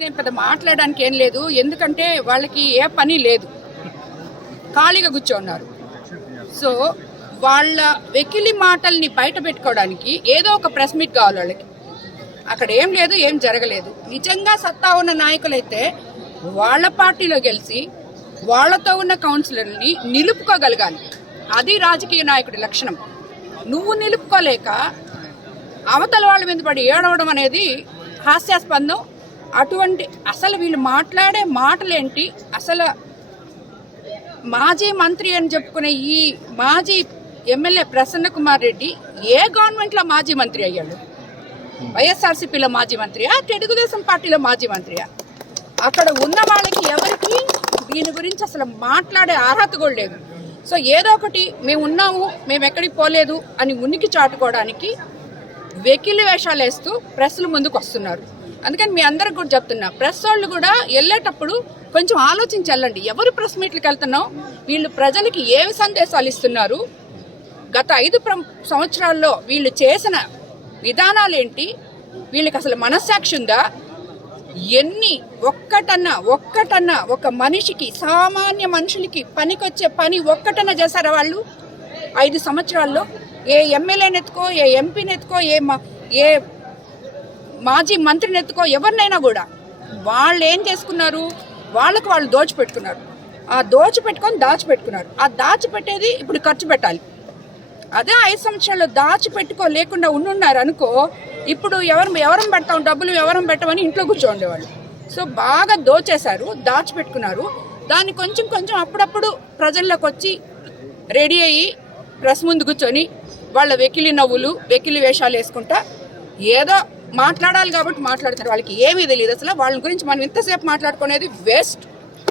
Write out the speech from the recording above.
నేను పెద్ద మాట్లాడడానికి ఏం లేదు, ఎందుకంటే వాళ్ళకి ఏ పని లేదు, ఖాళీగా కూర్చోన్నారు. సో వాళ్ళ వెకిలి మాటల్ని బయట పెట్టుకోవడానికి ఏదో ఒక ప్రెస్ మీట్ కావాలి వాళ్ళకి. అక్కడ ఏం లేదు, ఏం జరగలేదు. నిజంగా సత్తా ఉన్న నాయకులైతే వాళ్ళ పార్టీలో గెలిచి వాళ్ళతో ఉన్న కౌన్సిలర్ని నిలుపుకోగలగాలి. అది రాజకీయ నాయకుడి లక్షణం. నువ్వు నిలుపుకోలేక అవతల వాళ్ళ మీద పడి ఏడవడం అనేది హాస్యాస్పందం. అటువంటి అసలు వీళ్ళు మాట్లాడే మాటలేంటి? అసలు మాజీ మంత్రి అని చెప్పుకునే ఈ మాజీ ఎమ్మెల్యే ప్రసన్న కుమార్ రెడ్డి ఏ గవర్నమెంట్లో మాజీ మంత్రి అయ్యాడు? వైఎస్ఆర్సీపీలో మాజీ మంత్రియా, తెలుగుదేశం పార్టీలో మాజీ మంత్రియా? అక్కడ ఉన్న వాళ్ళకి ఎవరికి దీని గురించి అసలు మాట్లాడే అర్హత కూడా లేదు. సో ఏదో ఒకటి మేము ఉన్నాము, మేము ఎక్కడికి పోలేదు అని ఉనికి చాటుకోవడానికి వెకిలి వేషాలు వేస్తూ ప్రెస్ల ముందుకు వస్తున్నారు. అందుకని మీ అందరికి కూడా చెప్తున్నా, ప్రెస్ వాళ్ళు కూడా వెళ్ళేటప్పుడు కొంచెం ఆలోచించి వెళ్ళండి. ఎవరు ప్రెస్ మీట్లకు వెళ్తున్నాం, వీళ్ళు ప్రజలకి ఏవి సందేశాలు ఇస్తున్నారు, గత 5 సంవత్సరాల్లో వీళ్ళు చేసిన విధానాలేంటి, వీళ్ళకి అసలు మనస్సాక్షి ఉందా, ఎన్ని ఒక్కటన్నా ఒక మనిషికి, సామాన్య మనుషులకి పనికొచ్చే పని ఒక్కటన్నా చేశారా వాళ్ళు 5 సంవత్సరాల్లో? ఏ ఎమ్మెల్యేని ఎత్తుకో, ఏ ఎంపీని ఎత్తుకో, ఏ మాజీ మంత్రిని ఎత్తుకో, ఎవరినైనా కూడా వాళ్ళు ఏం చేసుకున్నారు? వాళ్ళకు వాళ్ళు దోచిపెట్టుకున్నారు. ఆ దోచిపెట్టుకొని దాచిపెట్టుకున్నారు. ఆ దాచిపెట్టేది ఇప్పుడు ఖర్చు పెట్టాలి. అదే 5 సంవత్సరాల్లో దాచిపెట్టుకోలేకుండా ఉండున్నారు అనుకో, ఇప్పుడు ఎవరం పెడతాం డబ్బులు, ఎవరం పెట్టమని ఇంట్లో కూర్చోండేవాళ్ళు. సో బాగా దోచేశారు, దాచిపెట్టుకున్నారు. దాన్ని కొంచెం కొంచెం అప్పుడప్పుడు ప్రజల్లోకి వచ్చి రెడీ అయ్యి ప్రెస్ ముందు కూర్చొని వాళ్ళ వెకిలి నవ్వులు, వెకిలి వేషాలు వేసుకుంటా ఏదో మాట్లాడాలి కాబట్టి మాట్లాడతారు. వాళ్ళకి ఏమీ తెలియదు. అసలు వాళ్ళ గురించి మనం ఇంతసేపు మాట్లాడుకునేది వేస్ట్.